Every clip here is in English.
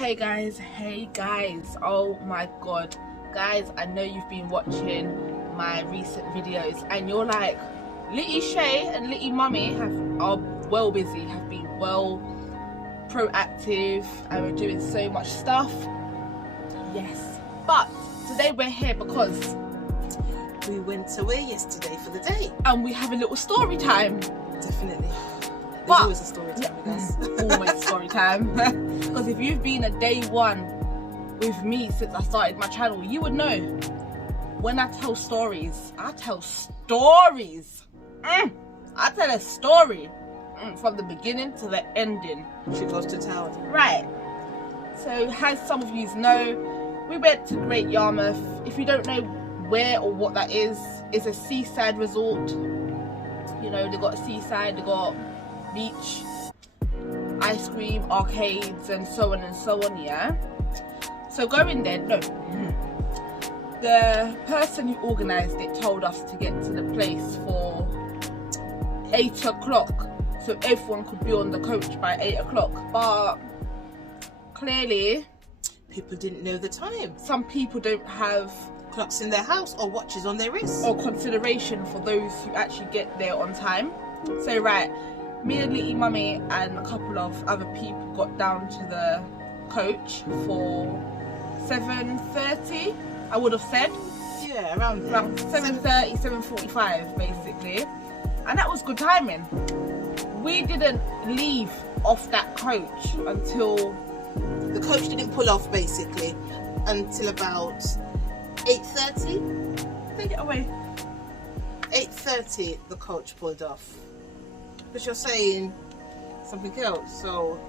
Hey guys, oh my god guys, I know you've been watching my recent videos and you're like, Litty Shay and Litty Mummy are well busy, have been well proactive and we're doing so much stuff. Yes, but today we're here because we went away yesterday for the day and we have a little story time. Definitely. There's always a story time with us. Always story time. Because if you've been a day one with me since I started my channel, you would know when I tell stories, I tell stories. I tell a story from the beginning to the ending. She goes to town. Right. So as some of you know, we went to Great Yarmouth. If you don't know where or what that is, it's a seaside resort. You know, they got a seaside, they got beach, ice cream, arcades and so on, yeah. So going there, no, the person who organised it told us to get to the place for 8 o'clock so everyone could be on the coach by 8 o'clock, but clearly people didn't know the time. Some people don't have clocks in their house or watches on their wrists or consideration for those who actually get there on time. So right, me and Litty Mummy and a couple of other people got down to the coach for 7:30, I would have said. Yeah, around 7:30, 7:45 basically. And that was good timing. We didn't leave off that coach until... The coach didn't pull off basically until about 8:30. Take it away. 8:30 the coach pulled off. But you're saying something else, so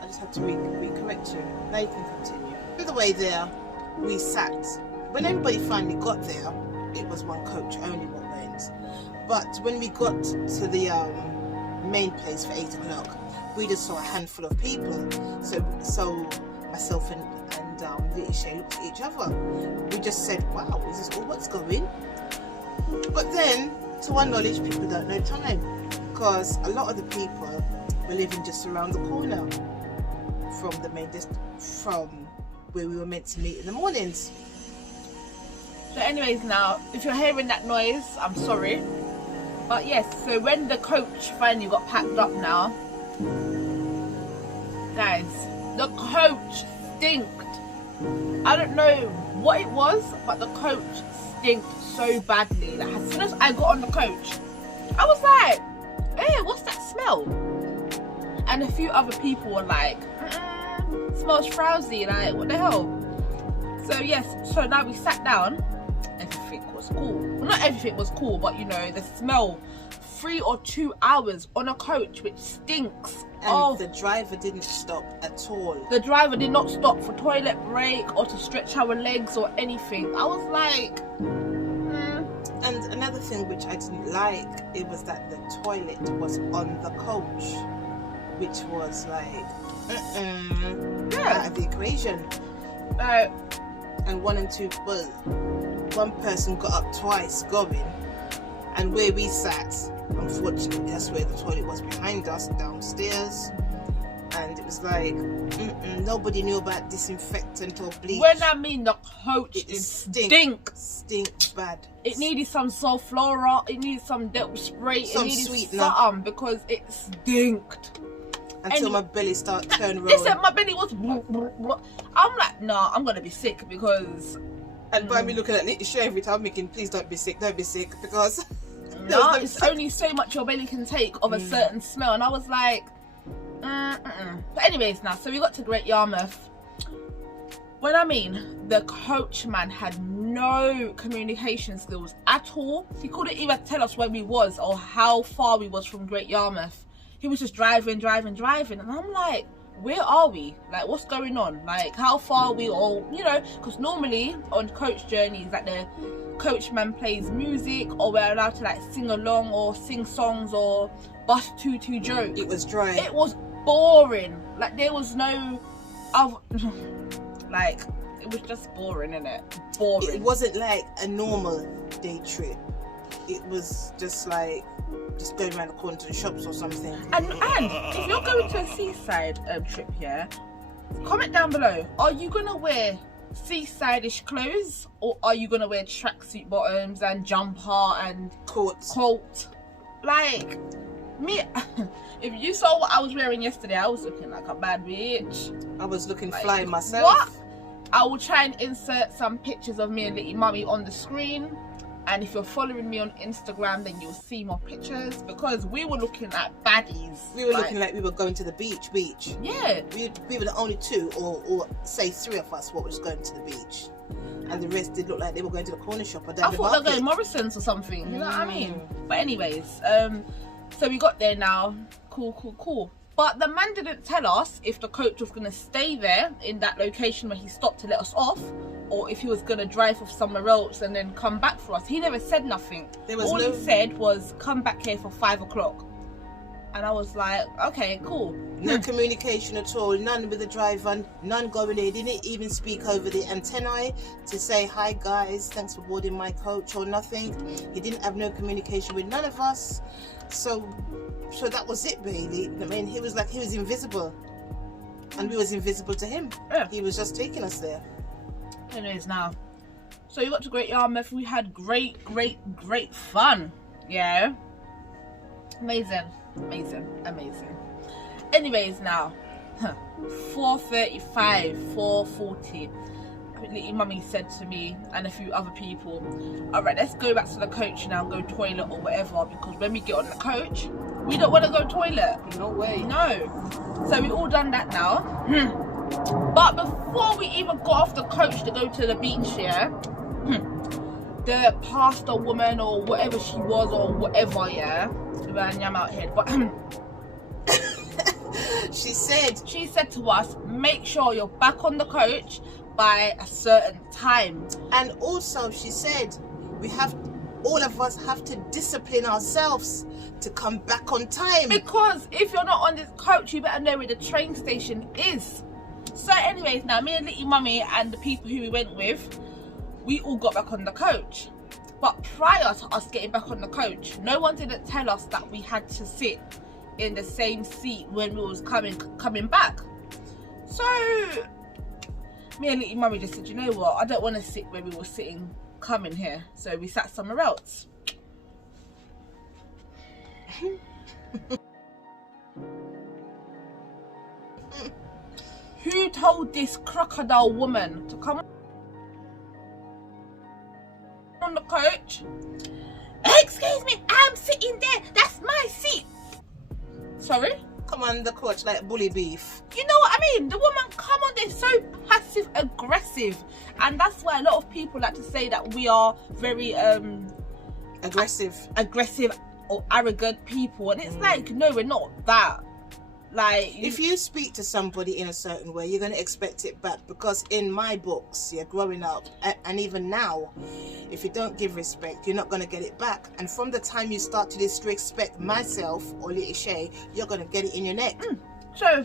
I just had to recorrect you. Now you can continue. On the way there, we sat. When everybody finally got there, it was one coach only what went. But when we got to the main place for 8 o'clock, we just saw a handful of people. So myself and Litty Shay looked at each other. We just said, wow, is this all what's going? But then, to our knowledge, people don't know time. Because a lot of the people were living just around the corner from the main from where we were meant to meet in the mornings. So anyways, now if you're hearing that noise, I'm sorry, but yes, so when the coach finally got packed up now, guys, the coach stinked. I don't know what it was, but the coach stinked so badly. Like, as soon as I got on the coach, I was like, hey, what's that smell? And a few other people were like, smells frowsy, like what the hell? So yes, so now we sat down, everything was cool. Well, not everything was cool, but you know, the smell, 3 or 2 hours on a coach which stinks. And the driver didn't stop at all. The driver did not stop for toilet break or to stretch our legs or anything. I was like, And another thing which I didn't like, it was that the toilet was on the coach, which was like, out of the equation. And 1 and 2, well, one person got up twice going, and where we sat, unfortunately, that's where the toilet was behind us, downstairs. And it was like, nobody knew about disinfectant or bleach. When I mean the coach stink bad. It needed some sulfura, it needed some depth spray, some it needed sweetener. something because it stinked. Until my belly started turning They round. said my belly was... I'm like, nah, I'm going to be sick because... And by me looking at Litty Shay every time, making, please don't be sick, because... No, it's only so much your belly can take of a certain smell. And I was like, But anyways, now, so we got to Great Yarmouth. When I mean, the coachman had no communication skills at all. He couldn't even tell us where we was or how far we was from Great Yarmouth. He was just driving. And I'm like, where are we? Like, what's going on? Like, how far are we all, you know, because normally on coach journeys, like the coachman plays music or we're allowed to like sing along or sing songs or bust two jokes. It was dry. It was boring. Like, there was no other... Like, it was just boring, innit? Boring. It wasn't like a normal day trip. It was just like just going around the corner to the shops or something. And if you're going to a seaside trip here, comment down below. Are you gonna wear seaside-ish clothes, or are you gonna wear tracksuit bottoms and jumper and coat? Like me, if you saw what I was wearing yesterday, I was looking like a bad bitch. I was looking like, fly myself. What? I will try and insert some pictures of me and Litty Mummy on the screen. And if you're following me on Instagram, then you'll see more pictures, because we were looking at baddies. We were looking like we were going to the beach. Yeah. We were the only two, or say 3 of us, what was going to the beach. And the rest did look like they were going to the corner shop or down the market. I thought they were going Morrison's or something. You know what I mean? But anyways, so we got there now. Cool. But the man didn't tell us if the coach was going to stay there in that location where he stopped to let us off, or if he was going to drive off somewhere else and then come back for us. He never said nothing. All he said was, come back here for 5 o'clock. And I was like, okay, cool. No communication at all. None with the driver. None going there. Didn't even speak over the antennae to say, hi guys, thanks for boarding my coach, or nothing. He didn't have no communication with none of us. So that was it, really. I mean, he was invisible. And we was invisible to him. Yeah. He was just taking us there. Anyways, now, so we got to Great Yarmouth. We had great fun. Yeah, amazing. Anyways, now 4:35, 4:40, Litty Mummy said to me and a few other people, all right, let's go back to the coach now and go toilet or whatever, because when we get on the coach, we don't want to go toilet. No way. No. So we all done that now. But before we even got off the coach to go to the beach, yeah, the pastor woman or whatever she was or whatever, yeah, I'm out here, but she said to us, make sure you're back on the coach by a certain time. And also she said all of us have to discipline ourselves to come back on time, because if you're not on this coach, you better know where the train station is. So anyways, now me and Litty Mummy and the people who we went with, we all got back on the coach. But prior to us getting back on the coach, no one didn't tell us that we had to sit in the same seat when we was coming back. So me and Litty Mummy just said, you know what, I don't want to sit where we were sitting coming here. So we sat somewhere else. Who told this crocodile woman to come on the coach? Excuse me, I'm sitting there. That's my seat. Sorry? Come on the coach like bully beef. You know what I mean? The woman come on there so passive aggressive, and that's why a lot of people like to say that we are very aggressive or arrogant people, and it's like, no, we're not that. Like, if you speak to somebody in a certain way, you're going to expect it back, because in my books, yeah, growing up and even now, if you don't give respect, you're not going to get it back. And from the time you start to disrespect myself or Litty Shay, you're going to get it in your neck. So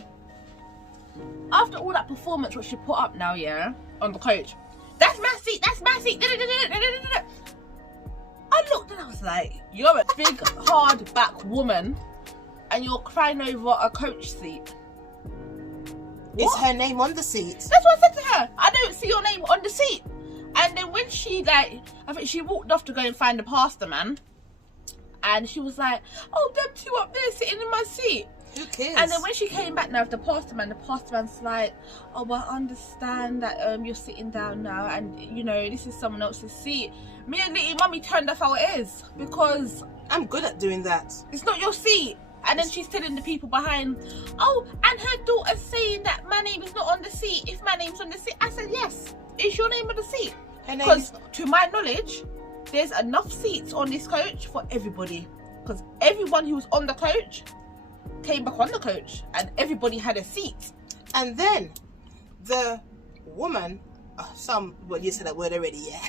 after all that performance what she put up now, yeah, on the coach, that's my seat, I looked and I was like, you're a big hard back woman and you're crying over a coach seat. Is her name on the seat? That's what I said to her. I don't see your name on the seat. And then when she, like, I think she walked off to go and find the pastor man, and she was like, oh, them two up there sitting in my seat. Who cares? And then when she came back now with the pastor man's like, oh, well, I understand that you're sitting down now, and you know this is someone else's seat. Me and Litty Mummy turned off our ears, because I'm good at doing that. It's not your seat. And then she's telling the people behind, oh, and her daughter's saying that my name is not on the seat. If my name's on the seat, I said, yes, it's your name on the seat. Because to my knowledge, there's enough seats on this coach for everybody. Because everyone who was on the coach came back on the coach, and everybody had a seat. And then the woman, well, you said that word already, yeah.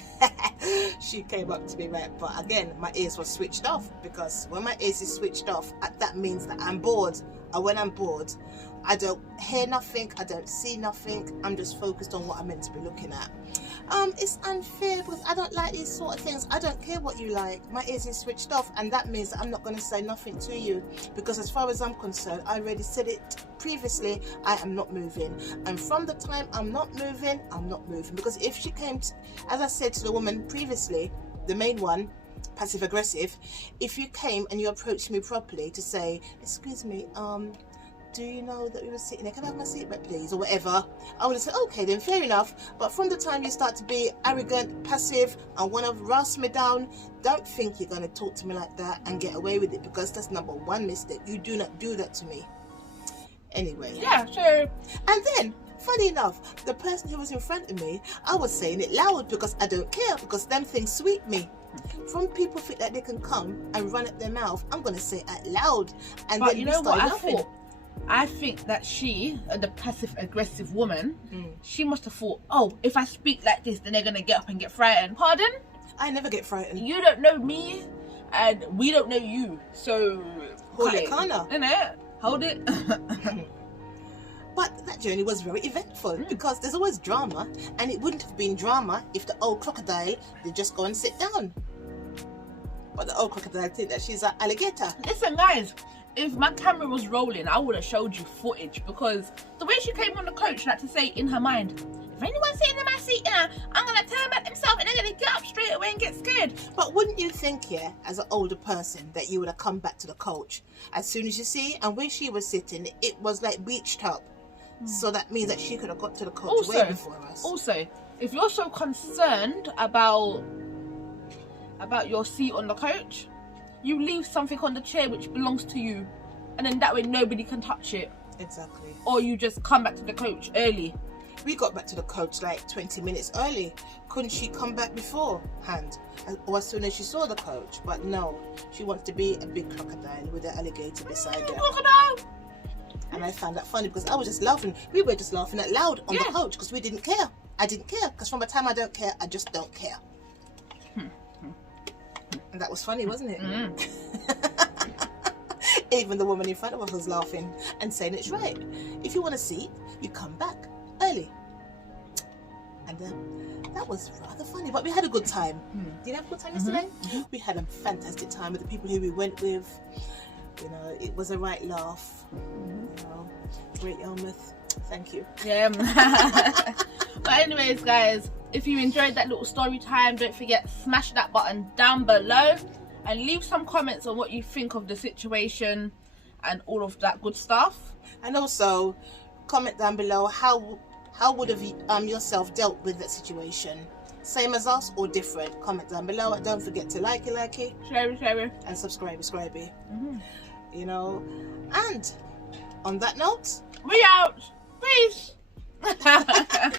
She came up to me, right? But again, my ears were switched off, because when my ears is switched off, that means that I'm bored. And when I'm bored, I don't hear nothing, I don't see nothing, I'm just focused on what I'm meant to be looking at. it's unfair because I don't like these sort of things. I don't care what you like. My ears is switched off, and that means that I'm not going to say nothing to you, because as far as I'm concerned, I already said it previously, I am not moving. And from the time I'm not moving, I'm not moving. Because if she came to, as I said to the woman previously, the main one, passive aggressive, if you came and you approached me properly to say, excuse me, do you know that we were sitting there, can I have my seatbelt please, or whatever, I would have said, okay then, fair enough. But from the time you start to be arrogant, passive, and want to roast me down, don't think you're going to talk to me like that and get away with it, because that's number one mistake. You do not do that to me. Anyway. Yeah, sure. And then, funny enough, the person who was in front of me, I was saying it loud because I don't care, because them things sweep me. From people think that they can come and run at their mouth, I'm going to say it out loud. And but then you we know start what laughing. I thought? I think that she, the passive aggressive woman, she must have thought, oh, if I speak like this, then they're going to get up and get frightened. Pardon? I never get frightened. You don't know me, and we don't know you. So, Hold it, Kana. Innit? Hold it. But that journey was very eventful because there's always drama, and it wouldn't have been drama if the old crocodile did just go and sit down. But the old crocodile think that she's an alligator. Listen, guys, if my camera was rolling, I would have showed you footage, because the way she came on the coach, like to say in her mind, if anyone's sitting in my seat, I'm going to turn back themselves and they're going to get up straight away and get scared. But wouldn't you think, yeah, as an older person, that you would have come back to the coach as soon as you see? And when she was sitting, it was like beached up. So that means that she could have got to the coach way before us. Also, if you're so concerned about your seat on the coach, you leave something on the chair which belongs to you, and then that way nobody can touch it. Exactly. Or you just come back to the coach early. We got back to the coach like 20 minutes early. Couldn't she come back beforehand, or as soon as she saw the coach? But no, she wants to be a big crocodile with an alligator beside her. Crocodile! And I found that funny because I was just laughing. We were just laughing out loud on the coach because we didn't care. I didn't care, because from the time I don't care, I just don't care. And that was funny, wasn't it? Even the woman in front of us was laughing and saying it's right. If you want a seat, you come back early. And that was rather funny, but we had a good time. Did you have a good time yesterday? We had a fantastic time with the people who we went with. You know, it was a right laugh. You know, Great Yarmouth. Thank you. Yeah. But anyways, guys, if you enjoyed that little story time, don't forget, smash that button down below and leave some comments on what you think of the situation and all of that good stuff. And also, comment down below how would have you yourself dealt with that situation. Same as us or different? Comment down below, and don't forget to like it, Share. and subscribe. You know, and on that note, We out. Peace.